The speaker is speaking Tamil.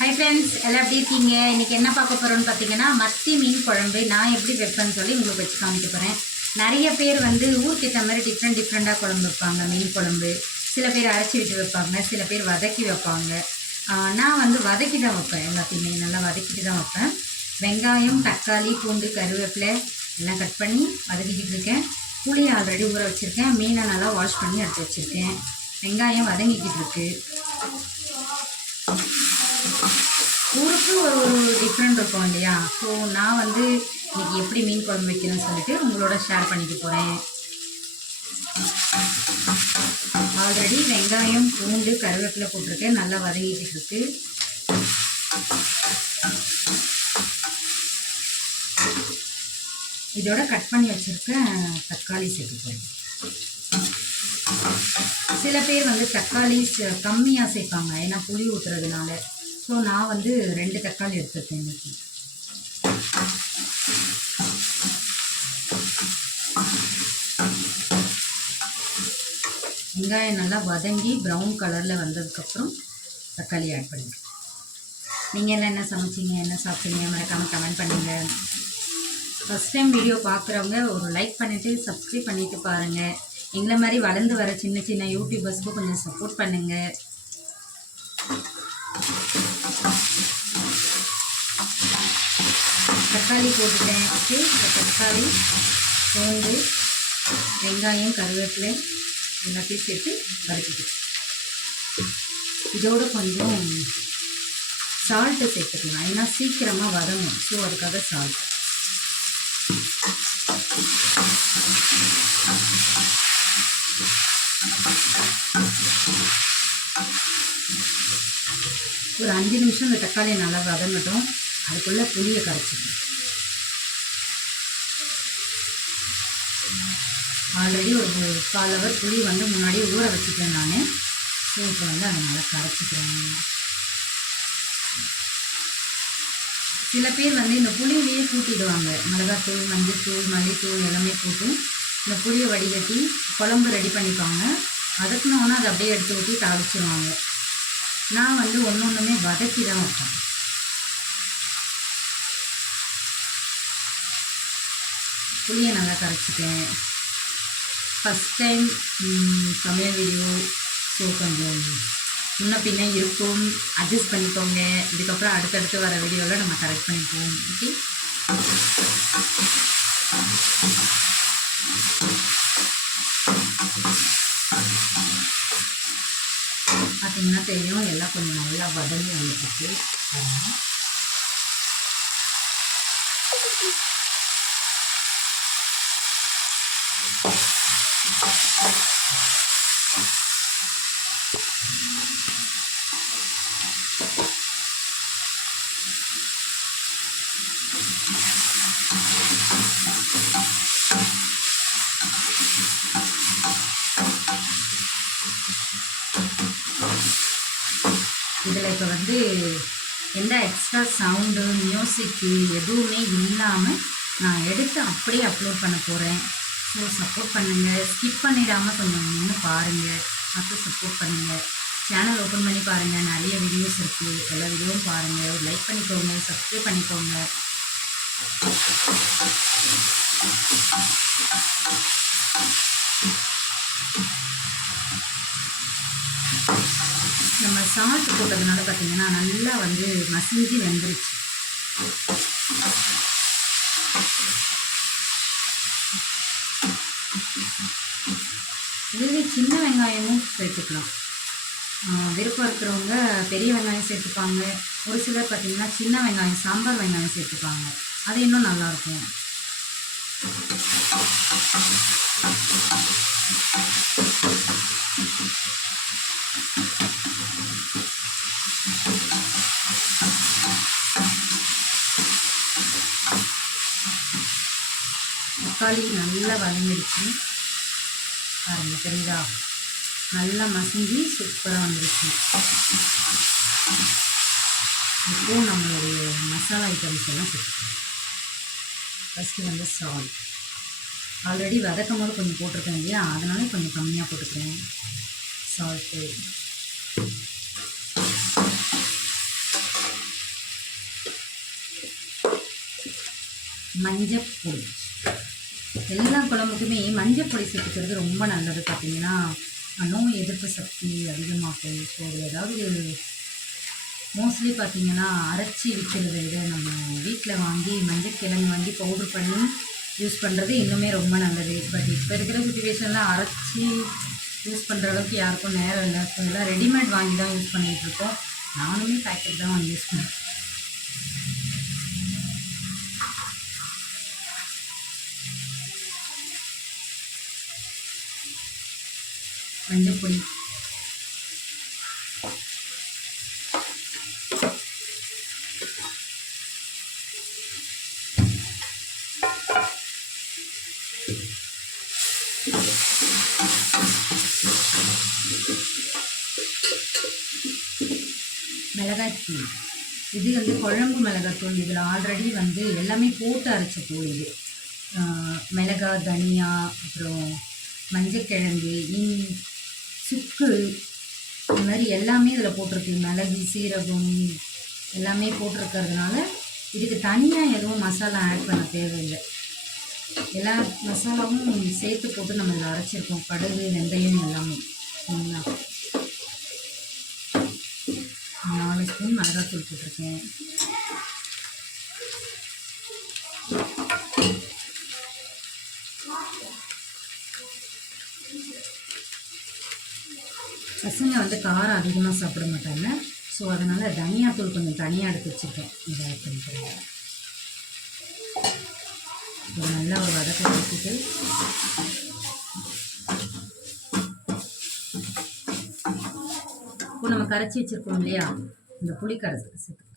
ஹை ஃப்ரெண்ட்ஸ், எல்லாம் எப்படி இருக்கீங்க? இன்றைக்கி என்ன பார்க்க போகிறோன்னு பார்த்தீங்கன்னா, மத்தி மீன் குழம்பு நான் எப்படி வைப்பேன்னு சொல்லி உங்களுக்கு வச்சு காமிக்க போகிறேன். நிறைய பேர் ஊருக்கு ஏற்ற மாதிரி டிஃப்ரெண்ட்டாக குழம்பு வைப்பாங்க. மீன் குழம்பு சில பேர் அரைச்சி விட்டு வைப்பாங்க, சில பேர் வதக்கி வைப்பாங்க. நான் வதக்கி தான் வைப்பேன். எல்லாத்தையுமே நல்லா வதக்கிட்டு தான் வைப்பேன். வெங்காயம், தக்காளி, பூண்டு, கருவேப்பிலை எல்லாம் கட் பண்ணி வதக்கிக்கிட்டு இருக்கேன். புளி ஆல்ரெடி ஊற வச்சுருக்கேன். மீனை நல்லா வாஷ் பண்ணி எடுத்து வச்சுருக்கேன். வெங்காயம் வதங்கிக்கிட்டு இருக்கு. ஊருக்கு ஒரு டிஃப்ரெண்ட் இருக்கும் இல்லையா? ஸோ நான் இன்றைக்கி எப்படி மீன் குழம்பு வைக்கிறேன்னு சொல்லிட்டு உங்களோட ஷேர் பண்ணிக்க போகிறேன். ஆல்ரெடி வெங்காயம், பூண்டு, கருவேப்பிலை போட்டிருக்கேன். நல்லா வதங்கிக்கிட்டு இருக்கு. இதோட கட் பண்ணி வச்சுருக்கேன் தக்காளி சேர்த்துப்பேன். சில பேர் தக்காளி கம்மியாக சேர்ப்பாங்க, ஏன்னா புளி ஊற்றுறதுனால. ஸோ நான் 2 தக்காளி எடுத்துருக்கேன் இன்றைக்கி. வெங்காயம் நல்லா வதங்கி ப்ரௌன் கலரில் வந்ததுக்கப்புறம் தக்காளி ஆட் பண்ணிக்கிறேன். நீங்கள் எல்லாம் என்ன சமைச்சிங்க, என்ன சாப்பிட்டீங்க, மறக்காமல் கமெண்ட் பண்ணுங்கள். ஃபஸ்ட் டைம் வீடியோ பார்க்குறவங்க ஒரு லைக் பண்ணிவிட்டு சப்ஸ்கிரைப் பண்ணிவிட்டு பாருங்கள். எங்களை மாதிரி வளர்ந்து வர சின்ன சின்ன யூடியூபர்ஸ்க்கு கொஞ்சம் சப்போர்ட் பண்ணுங்கள். தக்காளி போட்டுட்டேன். தக்காளி, பூண்டு, வெங்காயம், கருவேப்பிலை எல்லாத்தையும் சேர்த்து வதக்கிட்டேன். இதோட கொஞ்சம் சால்ட்டு சேர்த்துக்கலாம், ஏன்னா சீக்கிரமாக வதங்கும். ஸோ அதுக்காக சால்ட். ஒரு 5 நிமிஷம் இந்த தக்காளியை நல்லா வதங்கட்டும். அதுக்குள்ளே புளியை கரைச்சிக்கணும். ஆல்ரெடி ஒரு 1/4 ஹவர் புளி முன்னாடி ஊற வச்சுட்டேன் நான். ஸோ இப்போ அதை நல்லா கரைச்சிக்கிறேன். சில பேர் இந்த புளியிலேயே கூட்டிடுவாங்க. மிளகாத்தூள், மஞ்சள்தூள், மல்லித்தூள் எல்லாமே போட்டு இந்த புளியை வடிகட்டி குழம்பு ரெடி பண்ணிப்பாங்க. வதக்கினோன்னா அதை அப்படியே எடுத்து ஊற்றி தாளிச்சிடுவாங்க. நான் ஒன்றுமே வதக்கி தான் வைப்பேன். புளியை நல்லா கரைச்சிட்டேன். ஃபஸ்ட் டைம் சமையல் வீடியோ, ஸோ கொஞ்சம் முன்ன பின்ன இருக்கும், அட்ஜஸ்ட் பண்ணிக்கோங்க. இதுக்கப்புறம் அடுத்தடுத்து வர வீடியோவில் நம்ம கரெக்ட் பண்ணிப்போம். ஓகே, பார்த்தீங்கன்னா தெரியும், எல்லாம் கொஞ்சம் நல்லா வதங்கி வந்துட்டு. இதில் இப்போ எந்த எக்ஸ்ட்ரா சவுண்டு, மியூசிக்கு எதுவுமே இல்லாமல் நான் எடுத்து அப்படியே அப்லோட் பண்ண போகிறேன். ஸோ சப்போர்ட் பண்ணுங்கள். ஸ்கிப் பண்ணிடாமல் கொஞ்சம் நின்று பாருங்கள், பார்த்து சப்போர்ட் பண்ணுங்கள். சேனல் ஓப்பன் பண்ணி பாருங்கள், நிறைய வீடியோஸ் இருக்குது. எல்லா வீடியோவும் பாருங்கள். ஒரு லைக் பண்ணிக்கோங்க, சப்ஸ்கிரைப் பண்ணிக்கோங்க. நம்ம சால்ட் போட்டதுனால பார்த்திங்கன்னா நல்லா மசிஞ்சு வெந்துருச்சு. இதுவே சின்ன வெங்காயமும் சேர்த்துக்கலாம். விருப்பம் இருக்கிறவங்க பெரிய வெங்காயம் சேர்த்துப்பாங்க. ஒரு சிலர் பார்த்திங்கன்னா சின்ன வெங்காயம், சாம்பார் வெங்காயம் சேர்த்துப்பாங்க. அது இன்னும் நல்லாயிருக்கும். தக்காளி நல்லா வதங்கிடுச்சு பாருங்க, தெரியுதா? நல்லா மசிஞ்சு சூப்பராக வந்துடுச்சு. இப்போது நம்மளுடைய மசாலா ஐட்டம்ஸ் எல்லாம் சேர்த்துக்கலாம். ஃபஸ்ட்டு சால்ட் ஆல்ரெடி வதக்கும் போது கொஞ்சம் போட்டிருக்கேன் இல்லையா, அதனால கொஞ்சம் கம்மியாக போட்டுக்கிறேன் சால்ட்டு. மஞ்சப்பொடி. எல்லா குழம்புக்குமே மஞ்சப்பொடி சேர்த்துக்கிறது ரொம்ப நல்லது. பார்த்திங்கன்னா நோய் எதிர்ப்பு சக்தி அதிகமாகும். ஸோ ஏதாவது மோஸ்ட்லி பார்த்திங்கன்னா அரைச்சி விற்கிறத விட நம்ம வீட்டில் வாங்கி மஞ்சக்கிழங்கு வாங்கி பவுட்ரு பண்ணி யூஸ் பண்ணுறது இன்னுமே ரொம்ப நல்லது. பட் இப்போ இருக்கிற சுச்சுவேஷனில் அரைச்சி யூஸ் பண்ணுற அளவுக்கு யாருக்கும் நேரம் இல்லை. ஸோ எல்லாம் ரெடிமேட் வாங்கி தான் யூஸ் பண்ணிகிட்ருக்கோம். நானுமே பேக்கெட் தான் வாங்கி யூஸ் பண்ணுறேன். மஞ்சப்பொடி, மிளகாய்த்தூள். இது வந்து குழம்பு மிளகாத்தூள். இதில் ஆல்ரெடி வந்து எல்லாமே போட்டு அரைச்ச தூள் இது. மிளகாய், தனியா, அப்புறம் மஞ்சக்கிழங்கு, சுக்கு, இந்த மாதிரி எல்லாமே இதில் போட்டிருக்கு. மிளகு, சீரகம் எல்லாமே போட்டிருக்கிறதுனால இதுக்கு தனியாக எதுவும் மசாலா ஆட் பண்ண தேவையில்லை. எல்லா மசாலாவும் சேர்த்து போட்டு நம்ம இதில் அரைச்சிருக்கோம். கடுகு, வெந்தயம் எல்லாமே. சரிங்களா? 4 ஸ்பூன் மிளகாத்தூள் போட்டிருக்கேன். பசங்க வந்து காரம் அதிகமாக சாப்பிட மாட்டாங்க. ஸோ அதனால் தனியாத்தூள் கொஞ்சம் தனியாக எடுத்து வச்சுருக்கேன். இதை ஆட் பண்ணிக்கிறேன். இது நல்லா ஒரு வதக்க வச்சுட்டு இப்போ நம்ம கரைச்சி வச்சுருக்கோம் இல்லையா, இந்த புளி கரைச்சி சேர்த்து